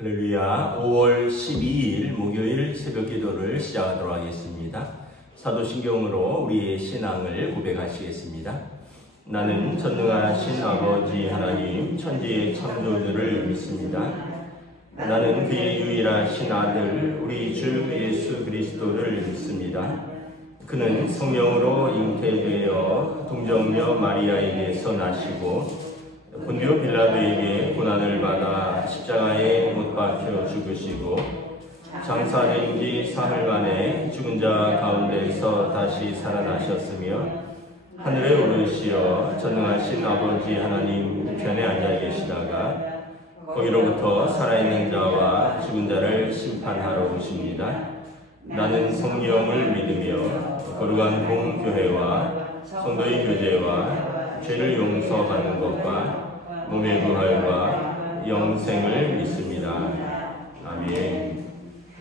할렐루야. 5월 12일 목요일 새벽 기도를 시작하도록 하겠습니다. 사도신경으로 우리의 신앙을 고백하시겠습니다. 나는 전능하신 아버지 하나님 천지의 창조주를 믿습니다. 나는 그의 유일하신 아들 우리 주 예수 그리스도를 믿습니다. 그는 성령으로 잉태되어 동정녀 마리아에게서 나시고 본디오 빌라도에게 고난을 받아 십자가에 못 박혀 죽으시고 장사된 지 사흘 만에 죽은 자 가운데서 다시 살아나셨으며 하늘에 오르시어 전능하신 아버지 하나님 우편에 앉아 계시다가 거기로부터 살아있는 자와 죽은 자를 심판하러 오십니다. 나는 성령을 믿으며 거룩한 공교회와 성도의 교제와 죄를 용서받는 것과 몸의 부활과 영생을 믿습니다. 아멘.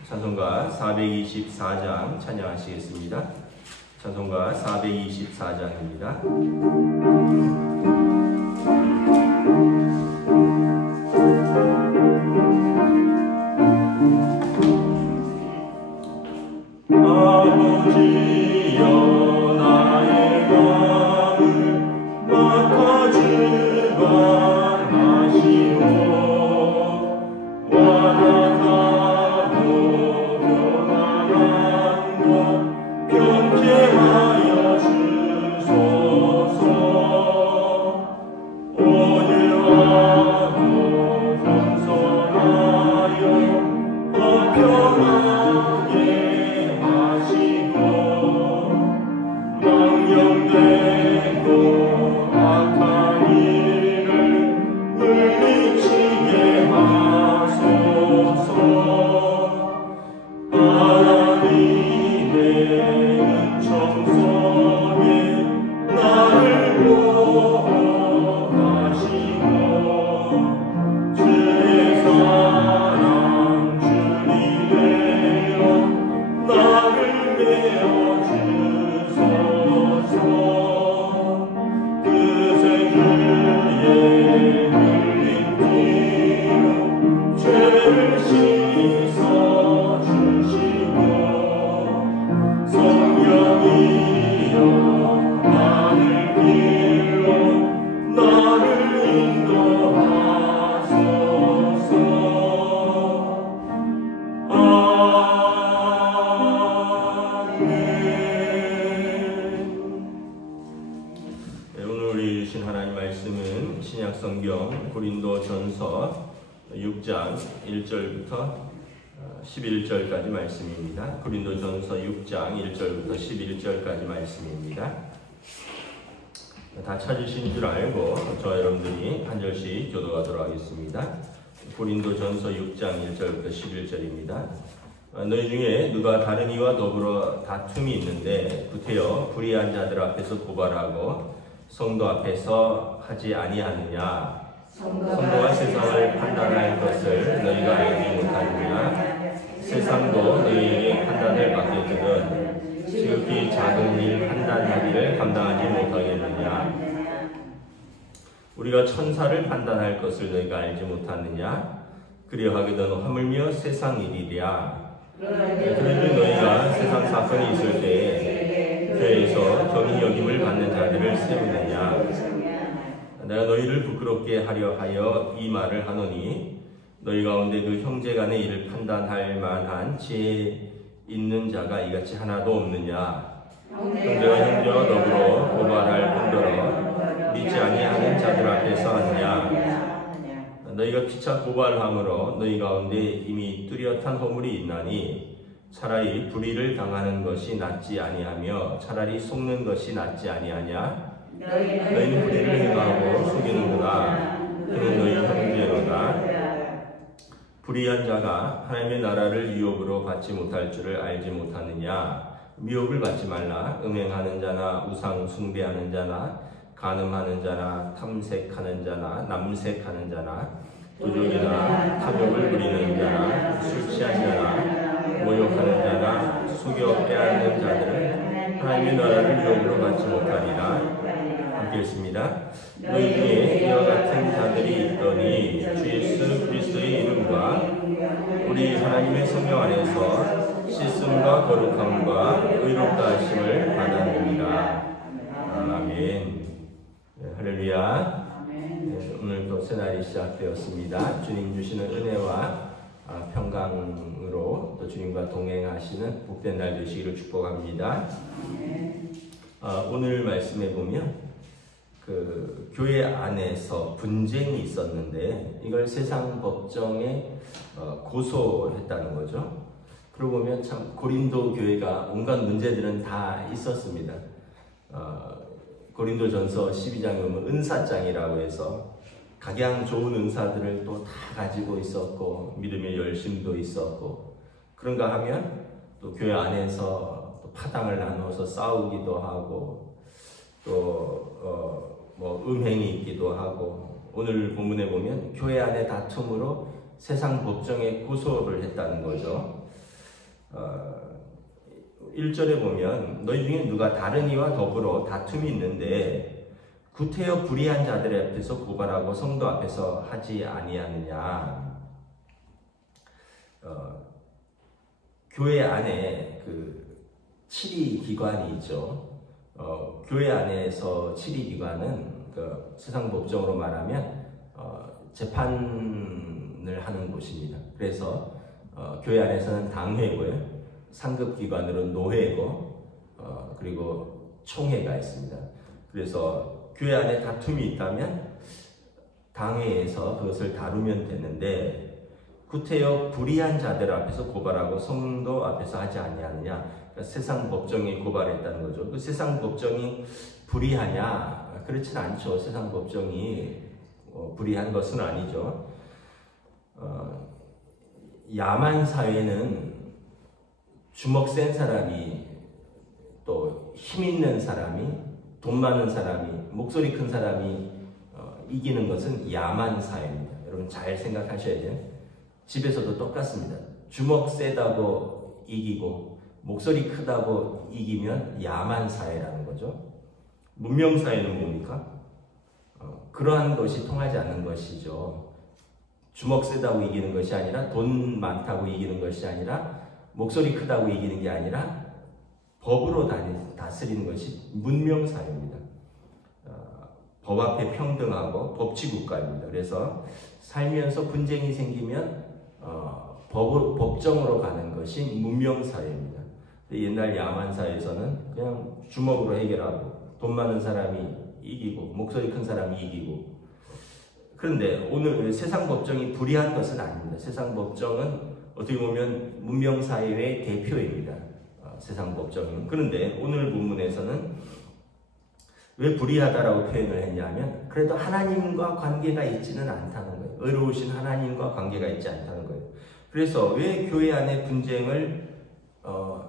찬송가 424장 찬양하시겠습니다. 찬송가 424장입니다. 아버지여 나의 마음을 맡아주마 신약성경 고린도전서 6장 1절부터 11절까지 말씀입니다. 고린도전서 6장 1절부터 11절까지 말씀입니다. 다 찾으신 줄 알고 저와 여러분들이 한 절씩 교도하도록 하겠습니다. 고린도전서 6장 1절부터 11절입니다. 너희 중에 누가 다른 이와 더불어 다툼이 있는데 구태여 불의한 자들 앞에서 고발하고 성도 앞에서 하지 아니하느냐? 성도가 세상을 판단할 것을 너희가 알지 못하느냐? 세상도 너희에게 판단을 받겠거든 지극히 작은 일 판단하기를 감당하지 못하겠느냐? 우리가 천사를 판단할 것을 너희가 알지 못하느냐? 그리하거든 하물며 세상 일이랴. 그런데 너희가 세상 사건이 있을 때에 교회에서 경히 여김을 받는 자들을 세우느냐? 내가 너희를 부끄럽게 하려 하여 이 말을 하노니 너희 가운데 그 형제간의 일을 판단할 만한 지혜 있는 자가 이같이 하나도 없느냐? 형제가 형제와 더불어 고발할 뿐더러 믿지 아니하는 자들 앞에서 하느냐? 너희가 피차 고발함으로 너희 가운데 이미 뚜렷한 허물이 있나니 차라리 불의를 당하는 것이 낫지 아니하며 차라리 속는 것이 낫지 아니하냐? 너희는 불의를 행하고 속이는구나. 그는 너희 형제로다. 불의한 자가 하나님의 나라를 유업으로 받지 못할 줄을 알지 못하느냐? 미혹을 받지 말라. 음행하는 자나 우상 숭배하는 자나 간음하는 자나 탐색하는 자나 남색하는 자나 도적이나 탐욕을 부리는 자나 술 취한 자나 모욕하는 자나 속여 빼앗는 자들은 하나님의 나라를 유업으로 받지 못하리라. 함께 읽습니다. 너희 중에 이와 같은 자들이 있더니 주 예수 그리스도의 이름과 하나님의 성령 안에서 씻음과 거룩함과 의롭다 하심을 받았느니라. 아멘. 할렐루야. 오늘도 새날이 시작되었습니다. 주님 주시는 은혜와 평강으로 또 주님과 동행하시는 복된 날 되시기를 축복합니다. 오늘 말씀에 보면 그 교회 안에서 분쟁이 있었는데 이걸 세상 법정에 고소했다는 거죠. 그러고 보면 참 고린도 교회가 온갖 문제들은 다 있었습니다. 고린도전서 12장에 보면 은사장이라고 해서 각양 좋은 은사들을 또 다 가지고 있었고 믿음의 열심도 있었고, 그런가 하면 또 교회 안에서 또 파당을 나누어서 싸우기도 하고 또 음행이 있기도 하고, 오늘 본문에 보면 교회 안의 다툼으로 세상 법정에 고소를 했다는 거죠. 1절에 보면 너희 중에 누가 다른 이와 더불어 다툼이 있는데 구태여 불의한 자들 앞에서 고발하고 성도 앞에서 하지 아니하느냐. 교회 안에 그 치리기관이 있죠. 교회 안에서 치리기관은 그 세상 법정으로 말하면 재판을 하는 곳입니다. 그래서 교회 안에서는 당회고요, 상급기관으로 노회고, 그리고 총회가 있습니다. 그래서 교회 안에 다툼이 있다면 당회에서 그것을 다루면 되는데, 구태여 불의한 자들 앞에서 고발하고 성도 앞에서 하지 아니하느냐. 그러니까 세상 법정에 고발했다는 거죠. 그 세상 법정이 불의하냐? 그렇진 않죠. 세상 법정이 불의한 것은 아니죠. 야만 사회는 주먹 센 사람이, 또 힘 있는 사람이, 돈 많은 사람이, 목소리 큰 사람이 이기는 것은 야만 사회입니다. 여러분 잘 생각하셔야 돼요. 집에서도 똑같습니다. 주먹 세다고 이기고 목소리 크다고 이기면 야만 사회라는 거죠. 문명 사회는 뭡니까? 그러한 것이 통하지 않는 것이죠. 주먹 세다고 이기는 것이 아니라, 돈 많다고 이기는 것이 아니라, 목소리 크다고 이기는 게 아니라 법으로 다스리는 것이 문명 사회입니다. 법 앞에 평등하고 법치국가입니다. 그래서 살면서 분쟁이 생기면 법정으로 가는 것이 문명사회입니다. 옛날 야만사회에서는 그냥 주먹으로 해결하고 돈 많은 사람이 이기고 목소리 큰 사람이 이기고. 그런데 오늘 세상 법정이 불의한 것은 아닙니다. 세상 법정은 어떻게 보면 문명사회의 대표입니다. 세상 법정은. 그런데 오늘 본문에서는 왜 불의하다라고 표현을 했냐면, 그래도 하나님과 관계가 있지는 않다는 거예요. 의로우신 하나님과 관계가 있지 않다는 거예요. 그래서 왜 교회 안의 분쟁을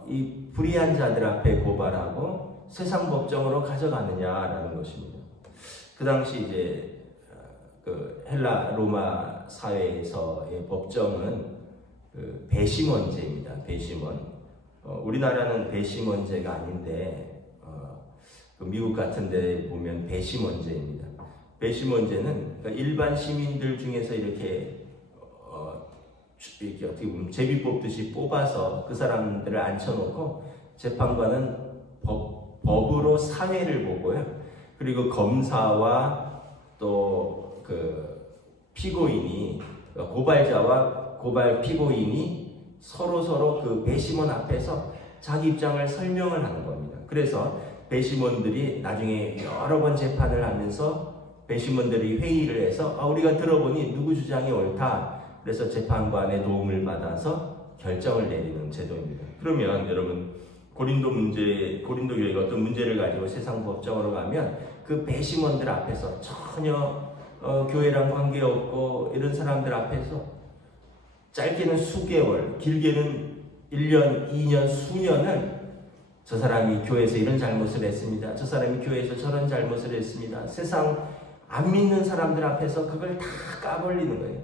이 불의한 자들 앞에 고발하고 세상 법정으로 가져가느냐라는 것입니다. 그 당시 이제 그 헬라 로마 사회에서의 법정은 그 배심원제입니다. 배심원. 우리나라는 배심원제가 아닌데 미국 같은 데 보면 배심원제입니다. 배심원제는 그러니까 일반 시민들 중에서 이렇게 어떻게 보면 제비 뽑듯이 뽑아서 그 사람들을 앉혀놓고 재판관은 법으로 사회를 보고요. 그리고 검사와 또 그 피고인이, 고발자와 고발 피고인이 서로 그 배심원 앞에서 자기 입장을 설명을 하는 겁니다. 그래서 배심원들이 나중에 여러 번 재판을 하면서 배심원들이 회의를 해서 우리가 들어보니 누구 주장이 옳다. 그래서 재판관의 도움을 받아서 결정을 내리는 제도입니다. 그러면 여러분 고린도 교회가 어떤 문제를 가지고 세상 법정으로 가면 그 배심원들 앞에서 전혀 교회랑 관계없고 이런 사람들 앞에서 짧게는 수개월, 길게는 1년, 2년, 수년을 저 사람이 교회에서 이런 잘못을 했습니다. 저 사람이 교회에서 저런 잘못을 했습니다. 세상 안 믿는 사람들 앞에서 그걸 다 까발리는 거예요.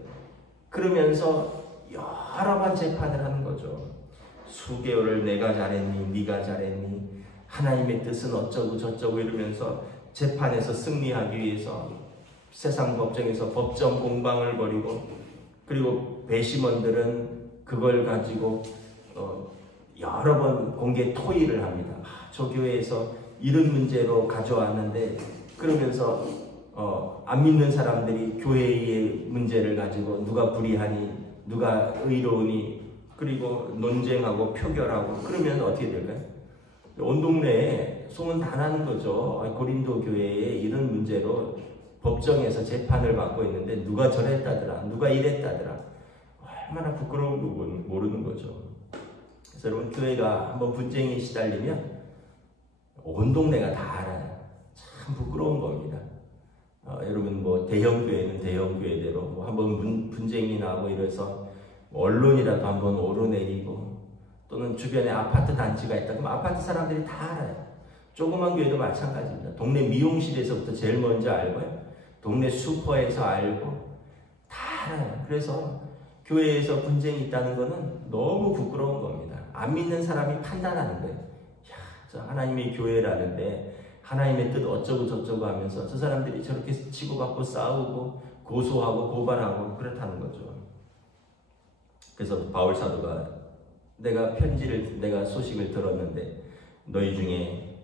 그러면서 여러 번 재판을 하는 거죠. 수개월을 내가 잘했니, 네가 잘했니, 하나님의 뜻은 어쩌고 저쩌고 이러면서 재판에서 승리하기 위해서 세상 법정에서 법정 공방을 벌이고, 그리고 배심원들은 그걸 가지고 여러 번 공개 토의를 합니다. 저 교회에서 이런 문제로 가져왔는데, 그러면서 안 믿는 사람들이 교회의 문제를 가지고 누가 불의하니 누가 의로우니 그리고 논쟁하고 표결하고 그러면 어떻게 될까요? 온 동네에 소문 다 나는 거죠. 고린도 교회에 이런 문제로 법정에서 재판을 받고 있는데 누가 저랬다더라, 누가 이랬다더라. 얼마나 부끄러운 거 모르는 거죠. 그래서 여러분, 교회가 한번 분쟁이 시달리면 온 동네가 다 알아요. 참 부끄러운 겁니다. 여러분, 뭐 대형 교회는 대형 교회대로 뭐 한번 분쟁이 나고 이래서 언론이라도 한번 오르내리고, 또는 주변에 아파트 단지가 있다 그럼 아파트 사람들이 다 알아요. 조그만 교회도 마찬가지입니다. 동네 미용실에서부터 제일 먼저 알고요. 동네 슈퍼에서 알고 다 알아요. 그래서 교회에서 분쟁이 있다는 것은 너무 부끄러운 겁니다. 안 믿는 사람이 판단하는 거예요. 야, 저 하나님의 교회라는데 하나님의 뜻 어쩌고 저쩌고 하면서 저 사람들이 저렇게 치고받고 싸우고 고소하고 고발하고 그렇다는 거죠. 그래서 바울 사도가 내가 소식을 들었는데 너희 중에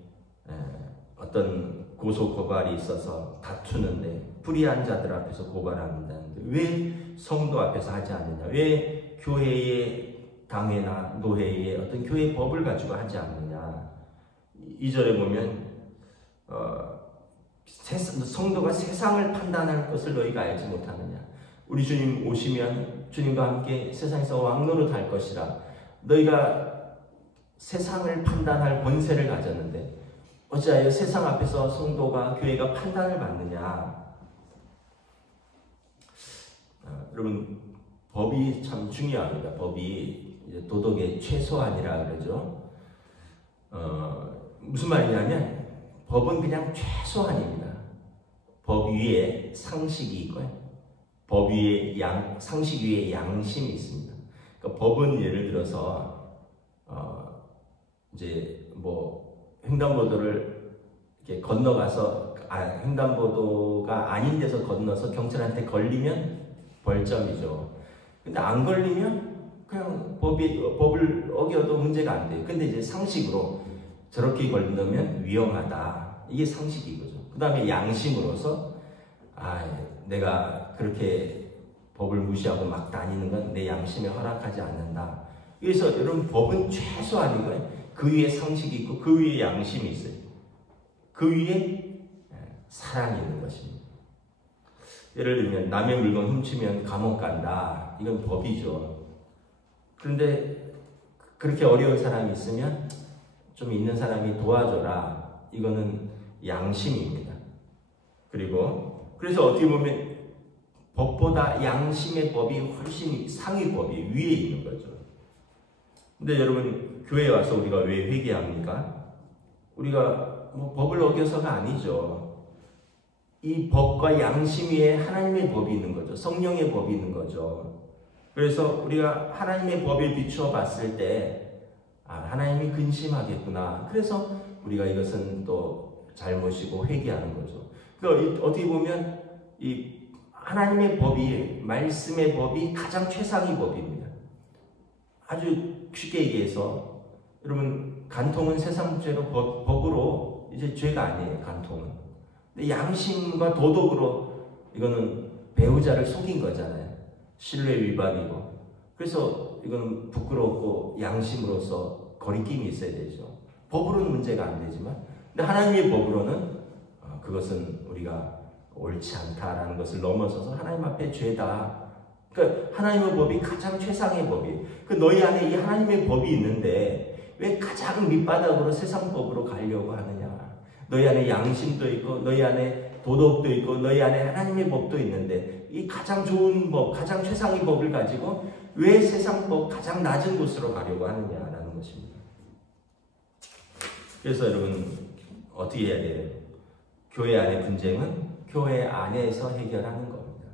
어떤 고소 고발이 있어서 다투는데 불의한 자들 앞에서 고발합니다는데 왜 성도 앞에서 하지 않느냐? 왜 교회의 당회나 노회의 어떤 교회 법을 가지고 하지 않느냐? 2절에 보면 성도가 세상을 판단할 것을 너희가 알지 못하느냐? 우리 주님 오시면 주님과 함께 세상에서 왕노릇할 것이라. 너희가 세상을 판단할 권세를 가졌는데 어찌하여 세상 앞에서 성도가, 교회가 판단을 받느냐? 여러분, 법이 참 중요합니다. 법이 이제 도덕의 최소한이라 그러죠. 무슨 말이냐면 법은 그냥 최소한입니다. 법 위에 상식이 있고요. 법 위에 상식 위에 양심이 있습니다. 그러니까 법은 예를 들어서 이제 뭐 횡단보도를 이렇게 건너가서 횡단보도가 아닌 데서 건너서 경찰한테 걸리면 벌점이죠. 근데 안 걸리면 그냥 법을 어겨도 문제가 안 돼요. 근데 이제 상식으로 저렇게 걸리면 위험하다. 이게 상식이 거죠. 그 다음에 양심으로서 내가 그렇게 법을 무시하고 막 다니는 건 내 양심에 허락하지 않는다. 그래서 여러분, 법은 최소한이고요. 그 위에 상식이 있고 그 위에 양심이 있어요. 그 위에 사랑이 있는 것입니다. 예를 들면 남의 물건 훔치면 감옥 간다. 이건 법이죠. 그런데 그렇게 어려운 사람이 있으면 좀 있는 사람이 도와줘라. 이거는 양심입니다. 그래서 어떻게 보면 법보다 양심의 법이 훨씬 상위법이 위에 있는 거죠. 근데 여러분, 교회에 와서 우리가 왜 회개합니까? 우리가 뭐 법을 어겨서가 아니죠. 이 법과 양심 위에 하나님의 법이 있는 거죠. 성령의 법이 있는 거죠. 그래서 우리가 하나님의 법에 비추어 봤을 때 하나님이 근심하겠구나. 그래서 우리가 이것은 또 잘못이고 회개하는 거죠. 그러니까 어떻게 보면 이 하나님의 법이, 말씀의 법이 가장 최상위 법입니다. 아주 쉽게 얘기해서 여러분, 간통은 세상죄로 법으로 이제 죄가 아니에요. 간통은. 근데 양심과 도덕으로 이거는 배우자를 속인 거잖아요. 신뢰 위반이고. 그래서 이건 부끄럽고 양심으로서 거리낌이 있어야 되죠. 법으로는 문제가 안 되지만, 근데 하나님의 법으로는 그것은 우리가 옳지 않다라는 것을 넘어서서 하나님 앞에 죄다. 그러니까 하나님의 법이 가장 최상의 법이에요. 너희 안에 이 하나님의 법이 있는데 왜 가장 밑바닥으로 세상 법으로 가려고 하느냐? 너희 안에 양심도 있고 너희 안에 도덕도 있고 너희 안에 하나님의 법도 있는데 이 가장 좋은 법, 가장 최상의 법을 가지고 왜 세상 법 가장 낮은 곳으로 가려고 하느냐라는 것입니다. 그래서 여러분, 어떻게 해야 돼요? 교회 안의 분쟁은 교회 안에서 해결하는 겁니다.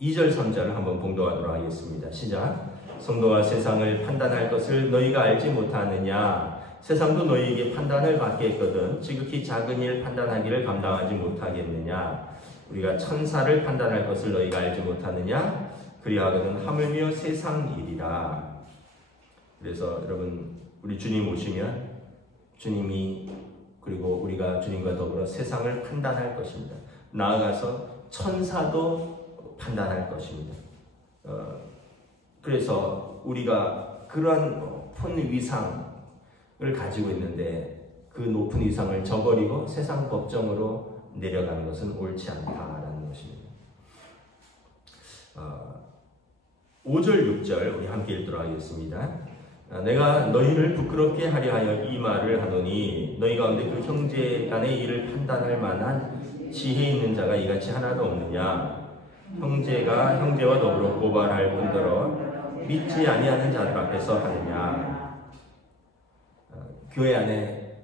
2절, 3절 한번 봉독하도록 하겠습니다. 시작. 성도가 세상을 판단할 것을 너희가 알지 못하느냐? 세상도 너희에게 판단을 받게 했거든 지극히 작은 일 판단하기를 감당하지 못하겠느냐? 우리가 천사를 판단할 것을 너희가 알지 못하느냐? 그리하거든 하물며 세상 일이라. 그래서 여러분 우리 주님 오시면 주님이 그리고 우리가 주님과 더불어 세상을 판단할 것입니다. 나아가서 천사도 판단할 것입니다. 그래서 우리가 그러한 높은 위상을 가지고 있는데 그 높은 위상을 저버리고 세상 법정으로 내려가는 것은 옳지 않다라는 것입니다. 5절 6절 우리 함께 읽도록 하겠습니다. 내가 너희를 부끄럽게 하려 하여 이 말을 하노니 너희 가운데 그 형제 간의 일을 판단할 만한 지혜 있는 자가 이같이 하나도 없느냐. 형제가 형제와 더불어 고발할 뿐더러 믿지 아니하는 자들 앞에서 하느냐. 교회 안에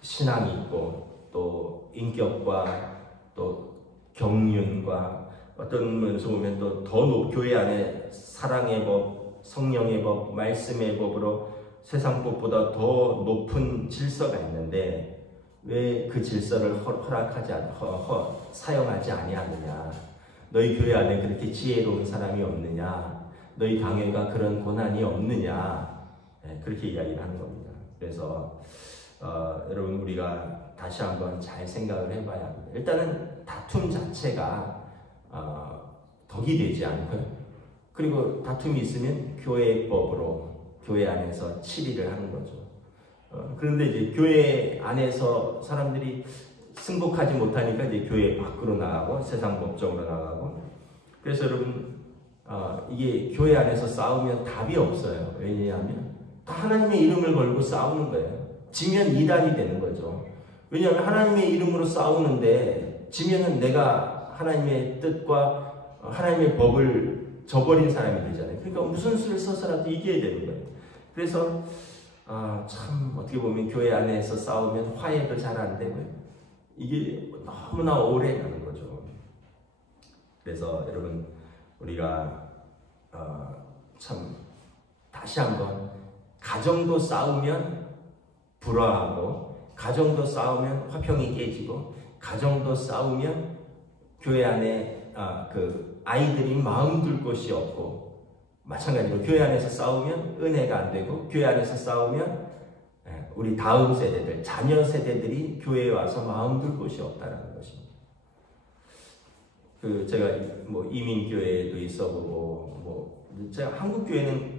신앙이 있고 또 인격과 또 경륜과 어떤 면에서 보면 또 더 교회 안에 사랑의 법, 성령의 법, 말씀의 법으로 세상 법보다 더 높은 질서가 있는데 왜 그 질서를 사용하지 아니하느냐. 너희 교회 안에 그렇게 지혜로운 사람이 없느냐. 너희 당회가 그런 고난이 없느냐. 그렇게 이야기를 하는 겁니다. 그래서 여러분 우리가 다시 한번 잘 생각을 해봐야 합니다. 일단은 다툼 자체가 덕이 되지 않고요. 그리고 다툼이 있으면 교회법으로 교회 안에서 치리를 하는 거죠. 그런데 이제 교회 안에서 사람들이 승복하지 못하니까 이제 교회 밖으로 나가고 세상 법정으로 나가고. 그래서 여러분 이게 교회 안에서 싸우면 답이 없어요. 왜냐하면 다 하나님의 이름을 걸고 싸우는 거예요. 지면 이단이 되는 거죠. 왜냐하면 하나님의 이름으로 싸우는데 지면은 내가 하나님의 뜻과 하나님의 법을 저버린 사람이 되잖아요. 그러니까 무슨 수를 써서라도 이겨야 되는 거예요. 그래서 참 어떻게 보면 교회 안에서 싸우면 화해도 잘 안 되고요. 이게 너무나 오래 가는 거죠. 그래서 여러분 우리가 참 다시 한번 가정도 싸우면 불화하고 가정도 싸우면 화평이 깨지고 가정도 싸우면 교회 안에 그 아이들이 마음 둘 곳이 없고 마찬가지로 교회 안에서 싸우면 은혜가 안 되고 교회 안에서 싸우면 우리 다음 세대들, 자녀 세대들이 교회에 와서 마음 둘 곳이 없다는 것입니다. 제가 뭐 이민교회에도 있어보고 제가 한국 교회는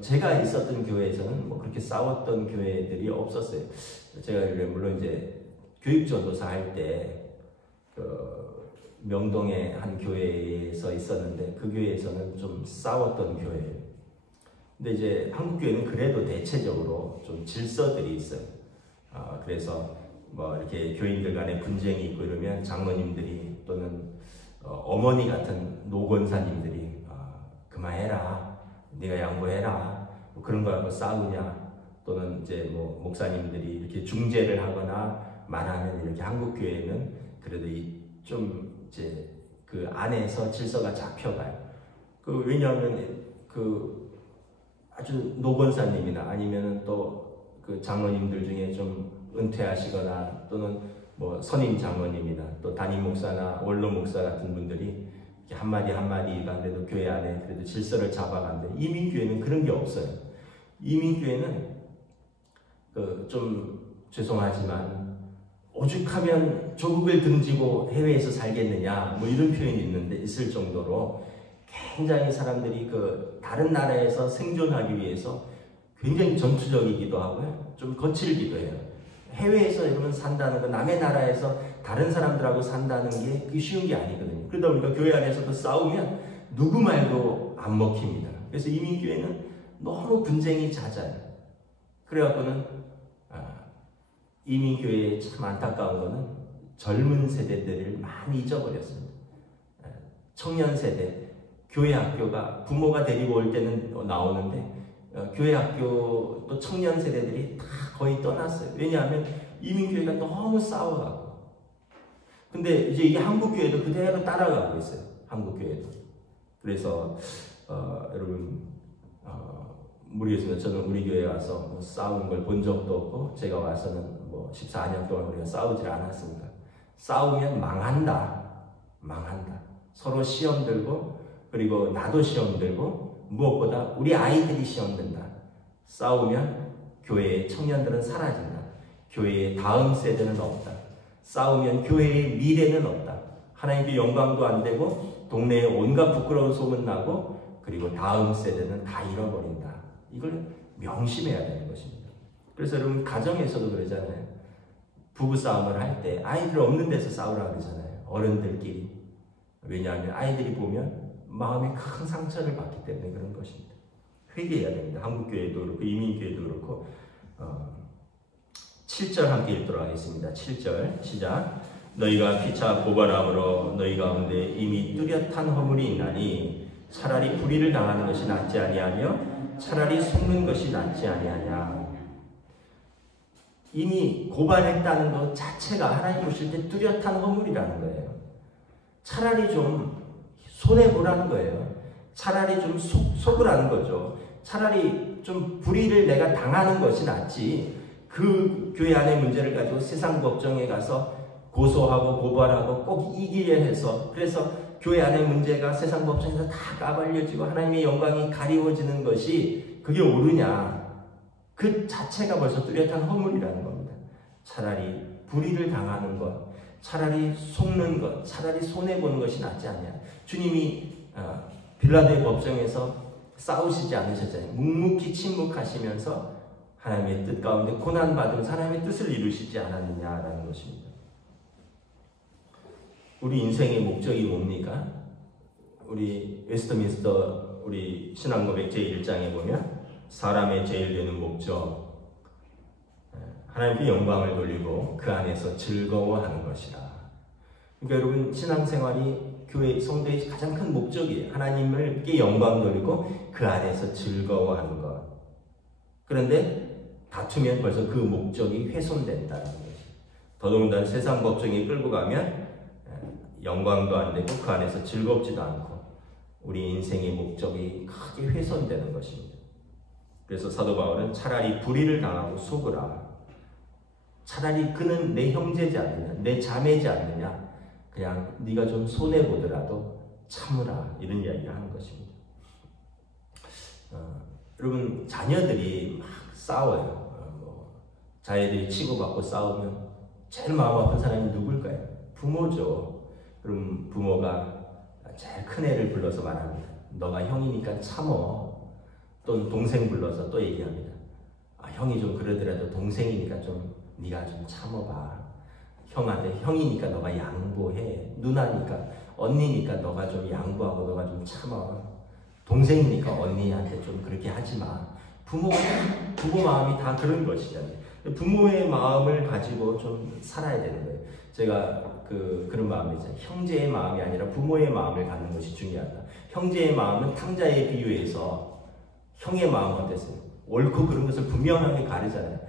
제가 있었던 교회에서는 뭐 그렇게 싸웠던 교회들이 없었어요. 제가 물론 이제 교육전도사 할 때 명동의 한 교회에서 있었는데 그 교회에서는 좀 싸웠던 교회예요. 근데 이제 한국 교회는 그래도 대체적으로 좀 질서들이 있어요. 그래서 뭐 이렇게 교인들 간에 분쟁이 있고 이러면 장로님들이 또는 어머니 같은 노권사님들이 그만해라, 네가 양보해라, 뭐 그런 거 갖고 싸우냐. 또는 이제 뭐 목사님들이 이렇게 중재를 하거나 말하면 이렇게 한국 교회는 그래도 좀 이제 그 안에서 질서가 잡혀가요. 왜냐하면 아주 노권사님이나 아니면은 또 그 장로님들 중에 좀 은퇴하시거나 또는 뭐 선임 장로님이나 또 담임 목사나 원로 목사 같은 분들이 한마디 한마디가 그래도 교회 안에 그래도 질서를 잡아간대. 이민교회는 그런 게 없어요. 이민교회는 좀 죄송하지만 오죽하면 조국을 등지고 해외에서 살겠느냐 뭐 이런 표현이 있을 정도로 굉장히 사람들이 다른 나라에서 생존하기 위해서 굉장히 전투적이기도 하고요. 좀 거칠기도 해요. 해외에서 여러분 산다는 거, 남의 나라에서 다른 사람들하고 산다는 게 그게 쉬운 게 아니거든요. 그러다 보니까 교회 안에서도 싸우면 누구 말도 안 먹힙니다. 그래서 이민교회는 너무 분쟁이 잦아요. 그래갖고는 이민교회의 참 안타까운 거는 젊은 세대들을 많이 잊어버렸습니다. 청년 세대, 교회 학교가 부모가 데리고 올 때는 나오는데 교회 학교 또 청년 세대들이 다 거의 떠났어요. 왜냐하면 이민교회가 너무 싸워가고. 근데 이제 이 한국교회도 그대로 따라가고 있어요. 한국교회도. 그래서 여러분 모르겠습니다. 저는 우리 교회에 와서 뭐 싸우는 걸 본 적도 없고 제가 와서는 뭐 14년 동안 우리가 싸우질 않았습니다. 싸우면 망한다. 서로 시험 들고 그리고 나도 시험 들고 무엇보다 우리 아이들이 시험 든다. 싸우면 교회의 청년들은 사라진다. 교회의 다음 세대는 없다. 싸우면 교회의 미래는 없다. 하나님께 영광도 안 되고 동네에 온갖 부끄러운 소문나고 그리고 다음 세대는 다 잃어버린다. 이걸 명심해야 되는 것입니다. 그래서 여러분 가정에서도 그러잖아요. 부부싸움을 할 때 아이들 없는 데서 싸우라고 그러잖아요. 어른들끼리. 왜냐하면 아이들이 보면 마음에 큰 상처를 받기 때문에 그런 것입니다. 회개해야 됩니다. 한국교회도 그렇고 이민교회도 그렇고 7절 함께 읽도록 하겠습니다. 7절 시작. 너희가 피차 고발함으로 너희 가운데 이미 뚜렷한 허물이 있나니 차라리 불의를 당하는 것이 낫지 아니하며 차라리 속는 것이 낫지 아니하냐. 이미 고발했다는 것 자체가 하나님 보실 때 뚜렷한 허물이라는 거예요. 차라리 좀 손해보라는 거예요. 차라리 좀 속으라는 거죠. 차라리 좀 불의를 내가 당하는 것이 낫지 그 교회 안의 문제를 가지고 세상 법정에 가서 고소하고 고발하고 꼭 이기려 해서 그래서 교회 안의 문제가 세상 법정에서 다 까발려지고 하나님의 영광이 가리워지는 것이 그게 옳으냐. 그 자체가 벌써 뚜렷한 허물이라는 겁니다. 차라리 불의를 당하는 것, 차라리 속는 것, 차라리 손해보는 것이 낫지 않냐. 주님이 빌라도의 법정에서 싸우시지 않으셨잖아요. 묵묵히 침묵하시면서 하나님의 뜻 가운데 고난받은 하나님의 뜻을 이루시지 않았느냐라는 것입니다. 우리 인생의 목적이 뭡니까? 우리 웨스트민스터 우리 신앙고백 제1장에 보면 사람의 제일 되는 목적 하나님께 영광을 돌리고 그 안에서 즐거워하는 것이다. 그러니까 여러분 신앙생활이 교회 성도의 가장 큰 목적이에요. 하나님께 영광 돌리고 그 안에서 즐거워하는 것. 그런데 다투면 벌써 그 목적이 훼손된다는 것이. 더더군다나 세상 법정에 끌고 가면 영광도 안 되고 그 안에서 즐겁지도 않고 우리 인생의 목적이 크게 훼손되는 것입니다. 그래서 사도 바울은 차라리 불의를 당하고 속으라. 차라리 그는 내 형제지 않느냐, 내 자매지 않느냐. 그냥 네가 좀 손해보더라도 참으라. 이런 이야기를 하는 것입니다. 여러분 자녀들이 막 싸워요. 자녀들이 치고받고 싸우면 제일 마음 아픈 사람이 누굴까요? 부모죠. 그럼 부모가 제일 큰 애를 불러서 말합니다. 너가 형이니까 참어. 또는 동생 불러서 또 얘기합니다. 형이 좀 그러더라도 동생이니까 좀 네가 좀 참아봐. 형한테 형이니까 너가 양보해. 누나니까 언니니까 너가 좀 양보하고 너가 좀 참아. 동생이니까 언니한테 좀 그렇게 하지 마. 부모 마음이 다 그런 것이잖아요. 부모의 마음을 가지고 좀 살아야 되는 거예요. 제가 그런 마음이죠. 형제의 마음이 아니라 부모의 마음을 갖는 것이 중요하다. 형제의 마음은 탕자에 비유해서 형의 마음은 어땠어요? 옳고 그런 것을 분명하게 가르잖아요.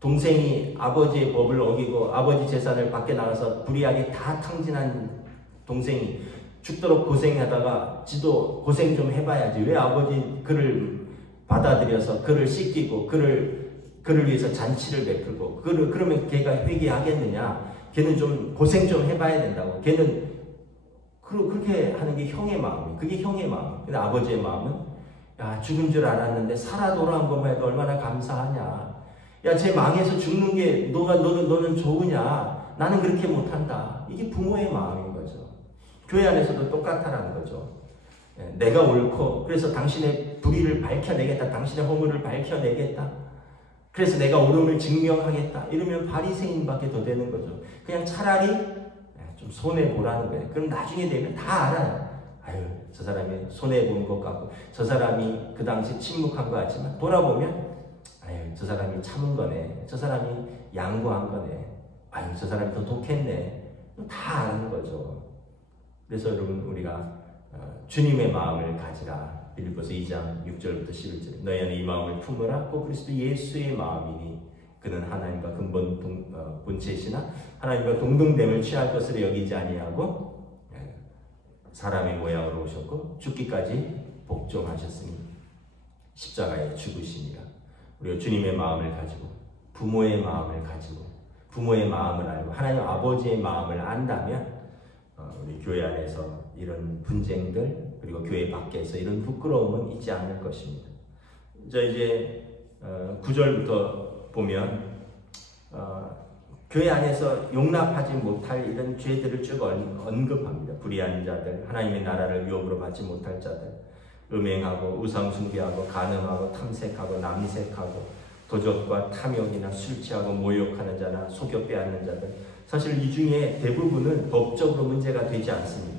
동생이 아버지의 법을 어기고 아버지 재산을 밖에 나가서 불의하게 다 탕진한 동생이 죽도록 고생하다가 지도 고생 좀 해봐야지. 왜 아버지 그를 받아들여서 그를 씻기고 그를 위해서 잔치를 베풀고 그러면 걔가 회개하겠느냐. 걔는 좀 고생 좀 해봐야 된다고. 걔는 그렇게 하는 게 형의 마음이에요. 그게 형의 마음. 근데 아버지의 마음은 야 죽은 줄 알았는데 살아 돌아온 것만 해도 얼마나 감사하냐. 야 쟤 망해서 죽는 게 너는 좋으냐. 나는 그렇게 못한다. 이게 부모의 마음인 거죠. 교회 안에서도 똑같다라는 거죠. 내가 옳고 그래서 당신의 불의를 밝혀내겠다. 당신의 허물을 밝혀내겠다. 그래서 내가 옳음을 증명하겠다. 이러면 바리새인밖에 더 되는 거죠. 그냥 차라리 좀 손해보라는 거예요. 그럼 나중에 되면 다 알아요. 아유 저 사람이 손해본 것 같고 저 사람이 그 당시 침묵한 것 같지만 돌아보면 아유 저 사람이 참은 거네. 저 사람이 양보한 거네. 아유 저 사람이 더 독했네. 다 아는 거죠. 그래서 여러분 우리가 주님의 마음을 가지라. 빌립보서 2장 6절부터 11절 너희 안에 이 마음을 품으라. 곧 그리스도 예수의 마음이니 그는 하나님과 근본 본체시나 하나님과 동등됨을 취할 것으로 여기지 아니하고 사람의 모양으로 오셨고 죽기까지 복종하셨으니 십자가에 죽으시니라. 우리가 주님의 마음을 가지고 부모의 마음을 가지고 부모의 마음을 알고 하나님 아버지의 마음을 안다면 우리 교회 안에서 이런 분쟁들 그리고 교회 밖에서 이런 부끄러움은 있지 않을 것입니다. 이제 9절부터 보면 교회 안에서 용납하지 못할 이런 죄들을 쭉 언급합니다. 불의한 자들, 하나님의 나라를 유업으로 받지 못할 자들, 음행하고 우상숭배하고 간음하고 탐색하고 남색하고 도적과 탐욕이나 술 취하고 모욕하는 자나 속여 빼앗는 자들. 사실 이 중에 대부분은 법적으로 문제가 되지 않습니다.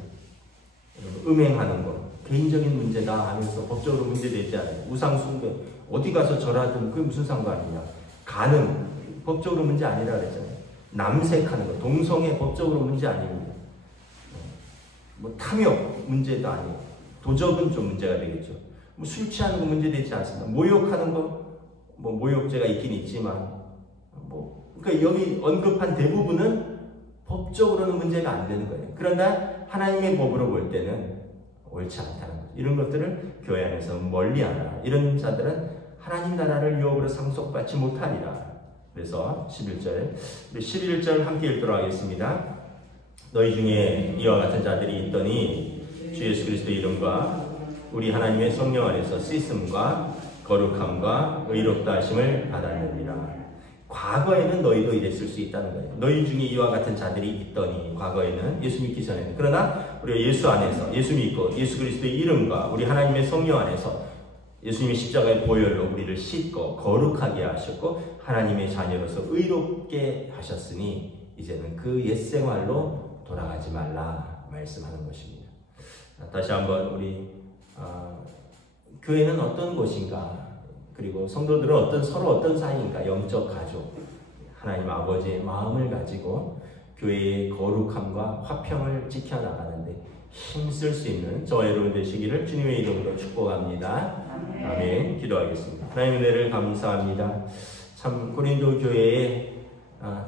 음행하는 것, 개인적인 문제다 하면서 법적으로 문제되지 않아요. 우상숭배, 어디 가서 절하든 그게 무슨 상관이냐. 간음, 법적으로 문제 아니라 그랬잖아요. 남색하는 것, 동성애 법적으로 문제 아닙니다. 뭐 탐욕 문제도 아니고, 도적은 좀 문제가 되겠죠. 뭐 술 취하는 거 문제되지 않습니다. 모욕하는 거, 뭐 모욕죄가 있긴 있지만, 그러니까 여기 언급한 대부분은 법적으로는 문제가 안 되는 거예요. 그러나 하나님의 법으로 볼 때는 옳지 않다는 거죠. 이런 것들을 교회 안에서 멀리하라. 이런 자들은 하나님 나라를 유업으로 상속받지 못하리라. 그래서 11절, 11절 함께 읽도록 하겠습니다. 너희 중에 이와 같은 자들이 있더니 주 예수 그리스도의 이름과 우리 하나님의 성령 안에서 씻음과 거룩함과 의롭다 하심을 받았느니라. 과거에는 너희도 이랬을 수 있다는 거예요. 너희 중에 이와 같은 자들이 있더니, 과거에는 예수 믿기 전에는. 그러나 우리가 예수 안에서, 예수 믿고 예수 그리스도의 이름과 우리 하나님의 성령 안에서 예수님의 십자가의 보혈로 우리를 씻고 거룩하게 하셨고 하나님의 자녀로서 의롭게 하셨으니 이제는 그 옛 생활로 돌아가지 말라 말씀하는 것입니다. 다시 한번 우리 교회는 어떤 곳인가, 그리고 성도들은 서로 어떤 사이인가. 영적 가족, 하나님 아버지의 마음을 가지고 교회의 거룩함과 화평을 지켜나가는데 힘쓸 수 있는 저와 여러분 되시기를 주님의 이름으로 축복합니다. 아멘. 기도하겠습니다. 하나님의 은혜를 감사합니다. 참 고린도 교회에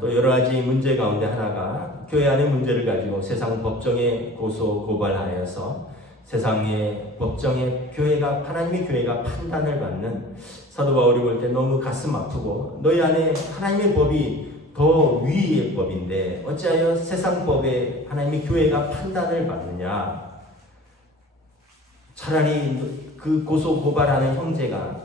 또 여러 가지 문제 가운데 하나가 교회 안의 문제를 가지고 세상 법정에 고소 고발하여서 세상의 법정에 하나님의 교회가 판단을 받는, 사도 바울이 볼 때 너무 가슴 아프고, 너희 안에 하나님의 법이 더 위의 법인데 어찌하여 세상 법에 하나님의 교회가 판단을 받느냐. 차라리 그 고소 고발하는 형제가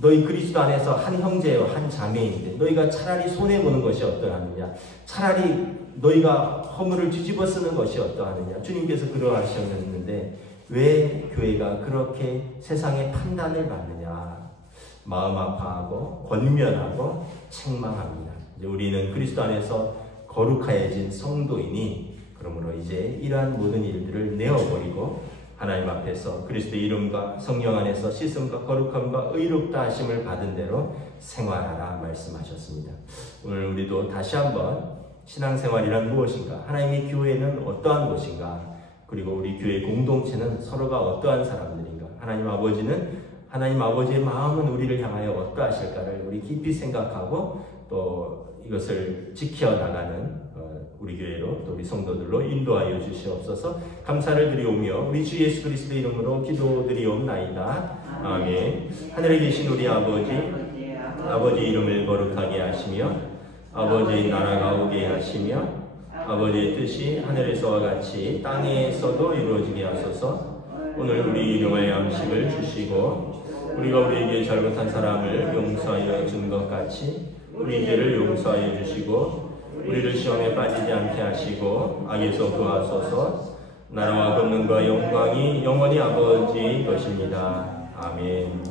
너희 그리스도 안에서 한 형제와 한 자매인데 너희가 차라리 손해보는 것이 어떠하느냐. 차라리 너희가 허물을 뒤집어 쓰는 것이 어떠하느냐. 주님께서 그러하셨는데 왜 교회가 그렇게 세상의 판단을 받느냐. 마음 아파하고 권면하고 책망합니다. 이제 우리는 그리스도 안에서 거룩하여진 성도이니 그러므로 이제 이러한 모든 일들을 내어버리고 하나님 앞에서 그리스도의 이름과 성령 안에서 씻음과 거룩함과 의롭다 하심을 받은 대로 생활하라 말씀하셨습니다. 오늘 우리도 다시 한번 신앙생활이란 무엇인가, 하나님의 교회는 어떠한 곳인가, 그리고 우리 교회 공동체는 서로가 어떠한 사람들인가, 하나님 아버지의 마음은 우리를 향하여 어떠하실까를 우리 깊이 생각하고 또 이것을 지켜나가는 우리 교회로 또 우리 성도들로 인도하여 주시옵소서. 감사를 드리오며 우리 주 예수 그리스도의 이름으로 기도드리옵나이다. 아멘. 하늘에 계신 우리 아버지 이름을 거룩하게 하시며 아버지의 나라가 오게 하시며 아버지의 뜻이 하늘에서와 같이 땅에서도 이루어지게 하소서. 오늘 우리 일용할 양식을 주시고 우리가 우리에게 잘못한 사람을 용서하여 준 것 같이 우리 죄를 용서하여 주시고 우리를 시험에 빠지지 않게 하시고 악에서 구하소서. 나라와 권능과 영광이 영원히 아버지의 것입니다. 아멘.